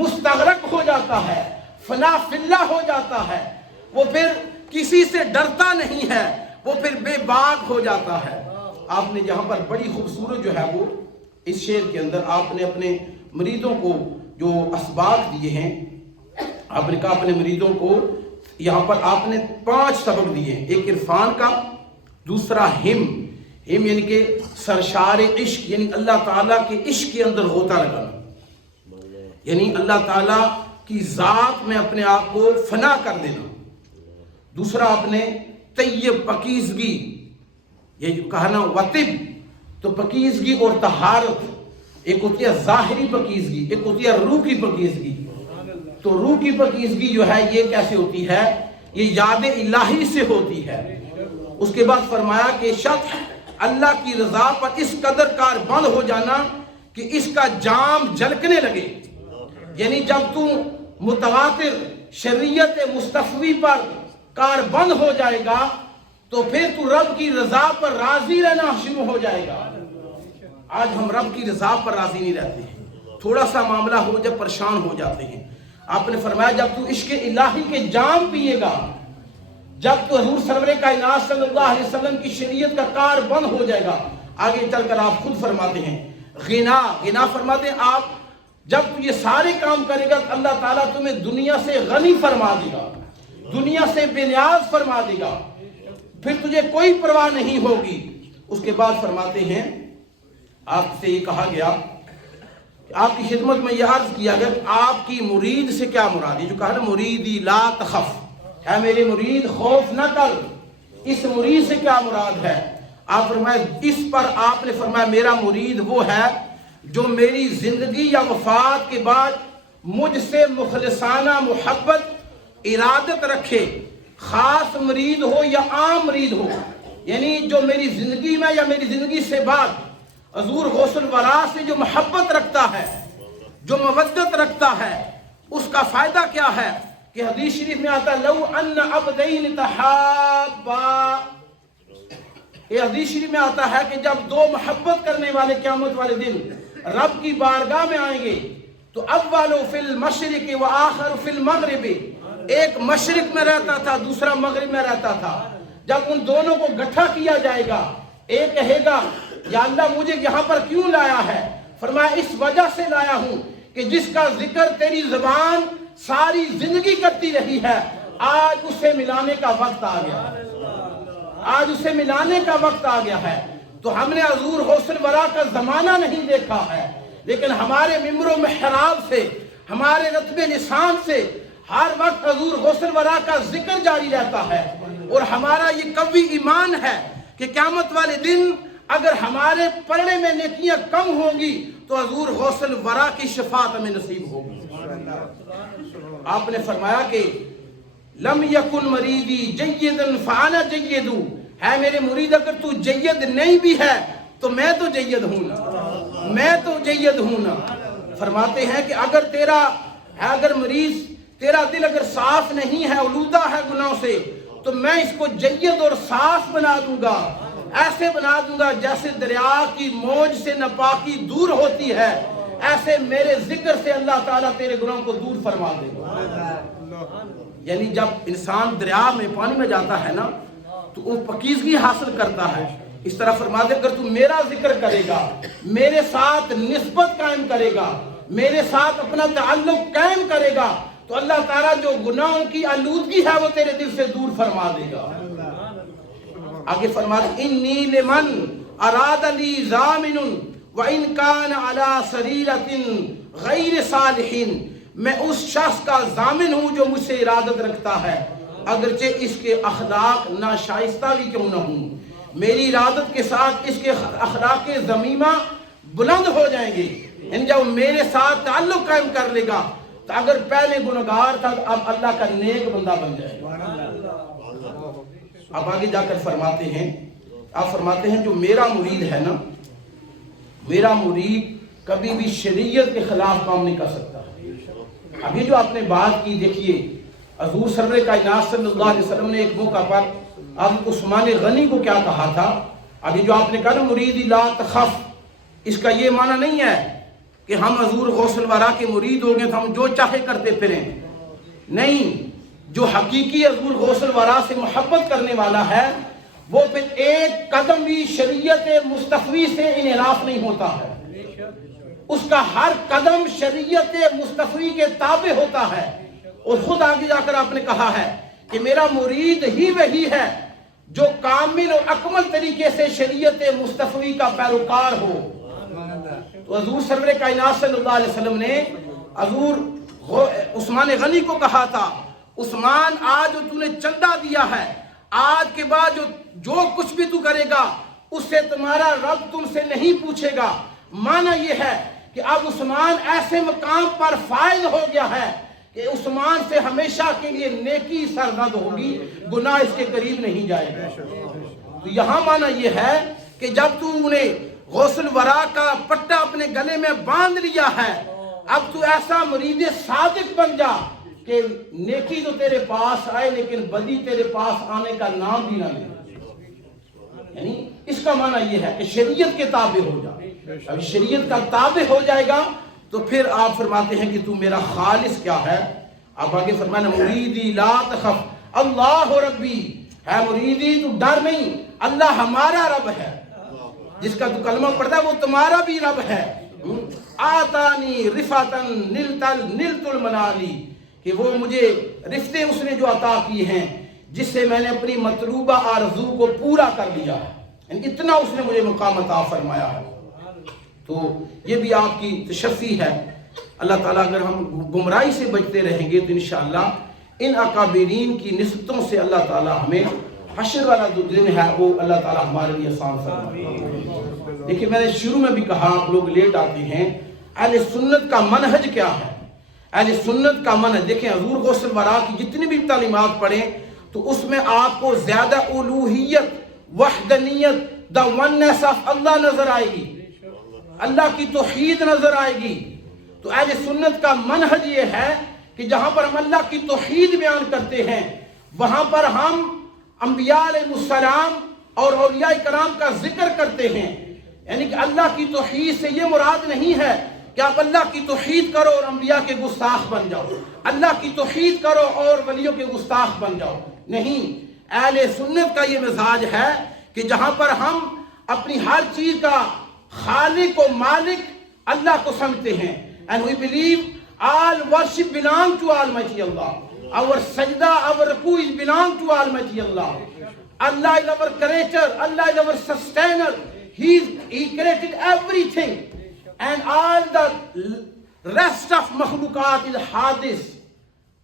مستغرق ہو جاتا ہے، فنا فی اللہ ہو جاتا ہے، وہ پھر کسی سے ڈرتا نہیں ہے، وہ پھر بے باک ہو جاتا ہے۔ آپ نے جہاں پر بڑی خوبصورت جو ہے وہ اس شعر کے اندر آپ نے اپنے مریدوں کو جو اسباق دیے ہیں، آپ نے کہا اپنے مریدوں کو یہاں پر آپ نے 5 سبق دیے ہیں، ایک عرفان کا، دوسرا ہم یعنی کہ سرشار عشق، یعنی اللہ تعالیٰ کے عشق کے اندر ہوتا لگانا، یعنی اللہ تعالیٰ کی ذات میں اپنے آپ کو فنا کر دینا۔ دوسرا آپ نے طیب پاکیزگی، یہ جو کہا نا وطب، تو پاکیزگی اور طہارت، ایک ہوتی ہے ظاہری پاکیزگی، ایک ہوتی ہے روح کی پاکیزگی۔ تو روح کی پاکیزگی جو ہے یہ کیسے ہوتی ہے؟ یہ یاد الہی سے ہوتی ہے۔ اس کے بعد فرمایا کہ شخص اللہ کی رضا پر اس قدر کار بند ہو جانا کہ اس کا جام جھلکنے لگے، یعنی جب تو متواتر شریعت مصطفی پر کار بند ہو جائے گا تو پھر تو رب کی رضا پر راضی رہنا شروع ہو جائے گا۔ آج ہم رب کی رضا پر راضی نہیں رہتے ہیں، تھوڑا سا معاملہ ہو جب پریشان ہو جاتے ہیں۔ آپ نے فرمایا جب تو عشق الہی کے جام پیے گا، جب تو حضور سرور کائنات صلی اللہ علیہ وسلم کی شریعت کا کار بند ہو جائے گا، آگے چل کر آپ خود فرماتے ہیں غنا فرماتے ہیں آپ جب تو یہ سارے کام کرے گا تو اللہ تعالیٰ تمہیں دنیا سے غنی فرما دے گا، دنیا سے بے نیاز فرما دے گا، پھر تجھے کوئی پرواہ نہیں ہوگی۔ اس کے بعد فرماتے ہیں آپ سے یہ کہا گیا، آپ کی خدمت میں یہ عرض کیا گیا کہ آپ کی مرید سے کیا مراد ہے؟ جو کہا نا مریدی لا تخف، ہے میرے مرید خوف نہ کر، اس مرید سے کیا مراد ہے؟ آپ فرمائے اس پر آپ نے فرمایا میرا مرید وہ ہے جو میری زندگی یا وفات کے بعد مجھ سے مخلصانہ محبت ارادت رکھے، خاص مرید ہو یا عام مرید ہو، یعنی جو میری زندگی میں یا میری زندگی سے بعد حضور غوث الورا سے جو محبت رکھتا ہے، جو مودت رکھتا ہے، اس کا فائدہ کیا ہے کہ حدیث شریف میں آتا ہے لو ان عبدین تحابا، یہ حدیث شریف میں آتا ہے کہ جب دو محبت کرنے والے قیامت والے دن رب کی بارگاہ میں آئیں گے تو اول فی المشرق و آخر فی المغرب، ایک مشرق میں رہتا تھا دوسرا مغرب میں رہتا تھا، جب ان دونوں کو گٹھا کیا جائے گا ایک کہے گا یا اللہ مجھے یہاں پر کیوں لایا ہے؟ فرمایا اس وجہ سے لایا ہوں کہ جس کا ذکر تیری زبان ساری زندگی کرتی رہی ہے، آج اسے ملانے کا وقت آ گیا، آج اسے ملانے کا وقت آ گیا ہے۔ تو ہم نے حضور غوث الورا کا زمانہ نہیں دیکھا ہے، لیکن ہمارے ممبر و محراب سے، ہمارے رتبے لسان سے ہر وقت حضور غوث الورا کا ذکر جاری رہتا ہے، اور ہمارا یہ قوی ایمان ہے کہ قیامت والے دن اگر ہمارے پلڑے میں نیکیاں کم ہوں گی تو حضور غوث الورا کی شفاعت ہمیں نصیب ہوگی۔ آپ نے فرمایا کہ لم یکن مریدی جیدا فانا جید، ہے میرے مرید اگر تو جید نہیں بھی ہے تو میں تو جید ہوں نا، میں تو جید ہوں نا۔ فرماتے ہیں کہ اگر تیرا ہے، اگر مریض تیرا دل اگر صاف نہیں ہے، آلودہ ہے گناہوں سے، تو میں اس کو جید اور صاف بنا دوں گا، ایسے بنا دوں گا جیسے دریا کی موج سے ناپاکی دور ہوتی ہے، ایسے میرے ذکر سے اللہ تعالیٰ تیرے گناہوں کو دور فرما دے گا۔ یعنی جب انسان دریا میں پانی میں جاتا ہے نا تو وہ پاکیزگی حاصل کرتا ہے۔ اس طرح فرما دے اگر تو میرا ذکر کرے گا، میرے ساتھ نسبت قائم کرے گا، میرے ساتھ اپنا تعلق قائم کرے گا، تو اللہ تعالیٰ جو گناہوں کی آلودگی ہے وہ تیرے دل سے دور فرما دے گا۔ آگے فرما دے انی لمن اراد لی ضامن وان کان علی سریرۃ غیر صالحین، میں اس شخص کا ضامن ہوں جو مجھ سے ارادت رکھتا ہے اگرچہ اس کے اخلاق ناشائستہ بھی کیوں نہ ہوں، میری ارادت کے ساتھ اس کے اخلاق ذمیمہ بلند ہو جائیں گے، یعنی جب میرے ساتھ تعلق قائم کر لے گا تو اگر پہلے گنہگار تھا اب اللہ کا نیک بندہ بن جائے گا۔ اب آگے جا کر فرماتے ہیں، آپ فرماتے ہیں جو میرا مرید ہے نا، میرا مرید کبھی بھی شریعت کے خلاف کام نہیں کر سکتا۔ اب یہ جو آپ نے بات کی دیکھیے، حضور سرور کائنات صلی اللہ علیہ وسلم نے ایک موقع پر حضرت عثمان غنی کو کیا کہا تھا؟ اب یہ جو آپ نے کہا نا مرید لا تخف، اس کا یہ معنی نہیں ہے کہ ہم حضور غوث الورا کے مرید ہو گئے تو ہم جو چاہے کرتے پھریں، نہیں، جو حقیقی حضور غوث الورا سے محبت کرنے والا ہے وہ پھر ایک قدم بھی شریعت مصطفی سے انحراف نہیں ہوتا ہے، اس کا ہر قدم شریعت مصطفی کے تابع ہوتا ہے۔ اور خود آگے جا کر آپ نے کہا ہے کہ میرا مرید ہی وہی ہے جو کامل و اکمل طریقے سے شریعت مصطفی کا پیروکار ہو۔ تو حضور سرور کائنات صلی اللہ علیہ وسلم نے حضور عثمان غنی کو کہا تھا عثمان آج جو تو نے چندہ دیا ہے، آج کے بعد جو کچھ بھی تو کرے گا اس سے تمہارا رب تم سے نہیں پوچھے گا۔ معنی یہ ہے کہ اب عثمان ایسے مقام پر فائز ہو گیا ہے کہ عثمان سے ہمیشہ کے لیے نیکی سرزد ہوگی، گناہ اس کے قریب نہیں جائے گا۔ تو یہاں معنی یہ ہے کہ جب تو انہیں غوث الورا کا پٹا اپنے گلے میں باندھ لیا ہے، اب تو ایسا مرید صادق بن جا کہ نیکی تو تیرے پاس آئے لیکن بدی تیرے پاس آنے کا نام بھی نہ لے۔ یعنی اس کا معنی یہ ہے کہ شریعت کے تابع ہو جا، اب شریعت کا تابع ہو جائے گا تو پھر آپ فرماتے ہیں کہ تو میرا خالص کیا ہے؟ آپ آگے فرمانا مریدی لا تخف اللہ ربی، ہے مریدی تو ڈر نہیں، اللہ ہمارا رب ہے، جس کا تو کلمہ پڑھتا ہے وہ تمہارا بھی رب ہے۔ آتانی رفاتن نلت المنالی، کہ وہ مجھے رفتیں اس نے جو عطا کی ہیں جس سے میں نے اپنی مطلوبہ آرزو کو پورا کر لیا ہے، یعنی اتنا اس نے مجھے مقام عطا فرمایا ہے۔ تو یہ بھی آپ کی تشفی ہے۔ اللہ تعالیٰ اگر ہم گمراہی سے بچتے رہیں گے تو انشاءاللہ ان اکابرین کی نسبتوں سے اللہ تعالیٰ ہمیں حشر والا جو دن ہے وہ اللہ تعالیٰ ہمارے لیے آسان فرمائے۔ دیکھیں میں نے شروع میں بھی کہا، آپ لوگ لیٹ آتے ہیں، اہل سنت کا منہج کیا ہے؟ اہل سنت کا منہج دیکھیں، حضور غوث الورا کی جتنی بھی تعلیمات پڑھیں تو اس میں آپ کو زیادہ الوہیت، وحدانیت، دا وننس آف اللہ نظر آئے گی، اللہ کی توحید نظر آئے گی۔ تو اہل سنت کا منہج یہ ہے کہ جہاں پر ہم اللہ کی توحید بیان کرتے ہیں وہاں پر ہم انبیاء علیہ السلام اور اولیاء کرام کا ذکر کرتے ہیں، یعنی کہ اللہ کی توحید سے یہ مراد نہیں ہے کہ آپ اللہ کی توحید کرو اور انبیاء کے گستاخ بن جاؤ، اللہ کی توحید کرو اور ولیوں کے گستاخ بن جاؤ، نہیں۔ اہل سنت کا یہ مزاج ہے کہ جہاں پر ہم اپنی ہر چیز کا خالق و مالک اللہ کو سمجھتے ہیں، and we believe all worship belong to Almighty Allah. Our sajda, our ruku is belong to Almighty Allah. Allah is our creator, Allah is our sustainer. He created everything, and all the rest of makhlukat is hadis.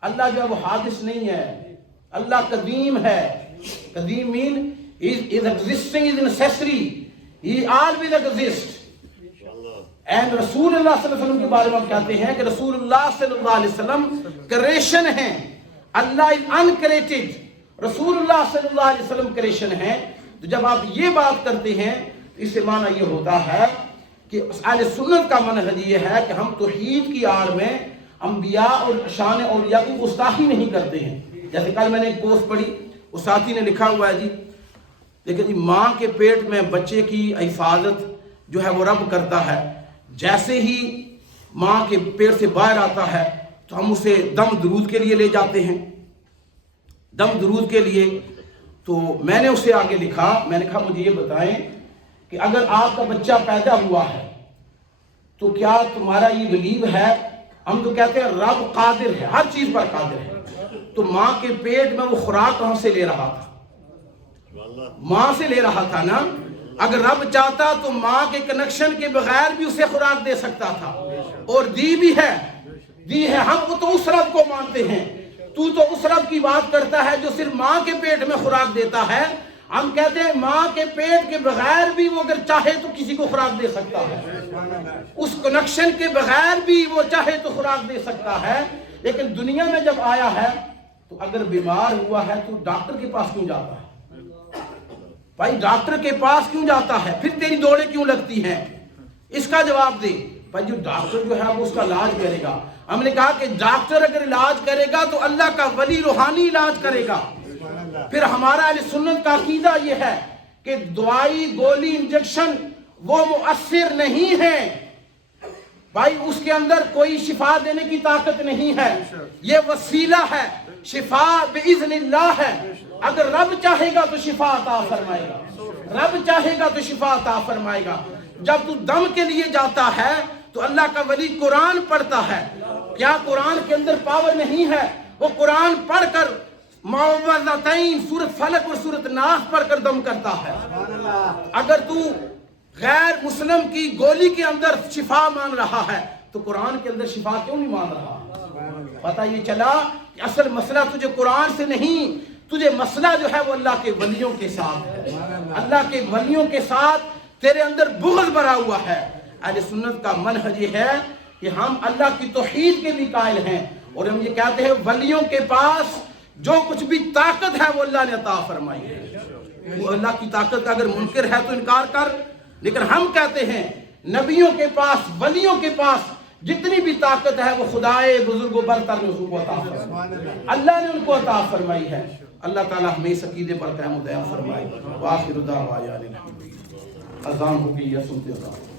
Allah جو ہے وہ حادث نہیں ہے، اللہ قدیم ہے۔ قدیم mean is existing, is necessary. He always exists. And رسول اللہ صلی اللہ علیہ وسلم کے بارے میں ہم کہتے ہیں کہ رسول اللہ صلی اللہ علیہ وسلم کریشن ہیں، اللہ is uncreated، رسول اللہ صلی اللہ علیہ وسلم کریشن ہیں۔ تو جب آپ یہ بات کرتے ہیں تو اس سے معنی یہ ہوتا ہے کہ اہل سنت کا منہج یہ ہے کہ ہم توحید کی آڑ میں انبیاء اور شان اولیاء کی گستاخی نہیں کرتے ہیں۔ جیسے کل میں نے ایک پوسٹ پڑھی، اس ساتھی نے لکھا ہوا ہے جی لیکن جی ماں کے پیٹ میں بچے کی حفاظت جو ہے وہ رب کرتا ہے، جیسے ہی ماں کے پیٹ سے باہر آتا ہے تو ہم اسے دم درود کے لیے لے جاتے ہیں، دم درود کے لیے۔ تو میں نے اسے آگے لکھا، میں نے کہا مجھے یہ بتائیں کہ اگر آپ کا بچہ پیدا ہوا ہے تو کیا تمہارا یہ بلیو ہے؟ ہم تو کہتے ہیں رب قادر ہے، ہر چیز پر قادر ہے، تو ماں کے پیٹ میں وہ خوراک کہاں سے لے رہا تھا؟ ماں سے لے رہا تھا نا۔ اگر رب چاہتا تو ماں کے کنیکشن کے بغیر بھی اسے خوراک دے سکتا تھا، اور دی بھی ہے، دی ہے۔ ہم تو اس رب کو مانتے ہیں، تو اس رب کی بات کرتا ہے جو صرف ماں کے پیٹ میں خوراک دیتا ہے۔ ہم کہتے ہیں ماں کے پیٹ کے بغیر بھی وہ اگر چاہے تو کسی کو خوراک دے سکتا ہے، اس کنیکشن کے بغیر بھی وہ چاہے تو خوراک دے سکتا ہے۔ لیکن دنیا میں جب آیا ہے تو اگر بیمار ہوا ہے تو ڈاکٹر کے پاس کیوں جاتا ہے؟ بھائی ڈاکٹر کے پاس کیوں جاتا ہے؟ پھر تیری دوڑیں کیوں لگتی ہیں؟ اس کا جواب دے۔ بھائی جو ڈاکٹر جو ہے وہ اس کا علاج کرے گا۔ ہم نے کہا کہ ڈاکٹر اگر علاج کرے گا تو اللہ کا ولی روحانی علاج کرے گا۔ پھر ہمارا اہل سنت کا عقیدہ یہ ہے کہ دوائی، گولی، انجیکشن وہ مؤثر نہیں ہے، بھائی اس کے اندر کوئی شفا دینے کی طاقت نہیں ہے، یہ وسیلہ ہے، شفا باذن اللہ ہے۔ اگر رب چاہے گا تو شفا عطا فرمائے گا، رب چاہے گا تو شفا عطا فرمائے گا۔ جب تو دم کے لیے جاتا ہے تو اللہ کا ولی قرآن پڑھتا ہے، کیا قرآن کے اندر پاور نہیں ہے؟ وہ قرآن پڑھ کر معوذتین، سورۃ فلق اور سورۃ ناس پڑھ کر دم کرتا ہے۔ اگر تو غیر مسلم کی گولی کے اندر شفا مان رہا ہے تو قرآن کے اندر شفا کیوں نہیں مان رہا؟ پتہ یہ چلا کہ اصل مسئلہ تجھے قرآن سے نہیں، تجھے مسئلہ جو ہے وہ اللہ کے ولیوں کے ساتھ ہے، اللہ کے ولیوں کے ساتھ تیرے اندر بغض بھرا ہوا ہے۔ اہل سنت کا منہج یہ ہے کہ ہم اللہ کی توحید کے بھی قائل ہیں، اور ہم یہ کہتے ہیں ولیوں کے پاس جو کچھ بھی طاقت ہے وہ اللہ نے عطا فرمائی ہے۔ وہ اللہ کی طاقت کا اگر منکر ہے تو انکار کر، لیکن ہم کہتے ہیں نبیوں کے پاس، ولیوں کے پاس جتنی بھی طاقت ہے وہ خدائے بزرگ و برتر نے ان کو عطا فرمائی، اللہ نے ان کو عطا فرمائی ہے۔ اللہ تعالیٰ ہمیں اس عقیدے پر قائم و دائم فرمائے۔ وآخر دعوانا الحمدللہ۔ اذان ہو گئی ہے، سنتے رہو۔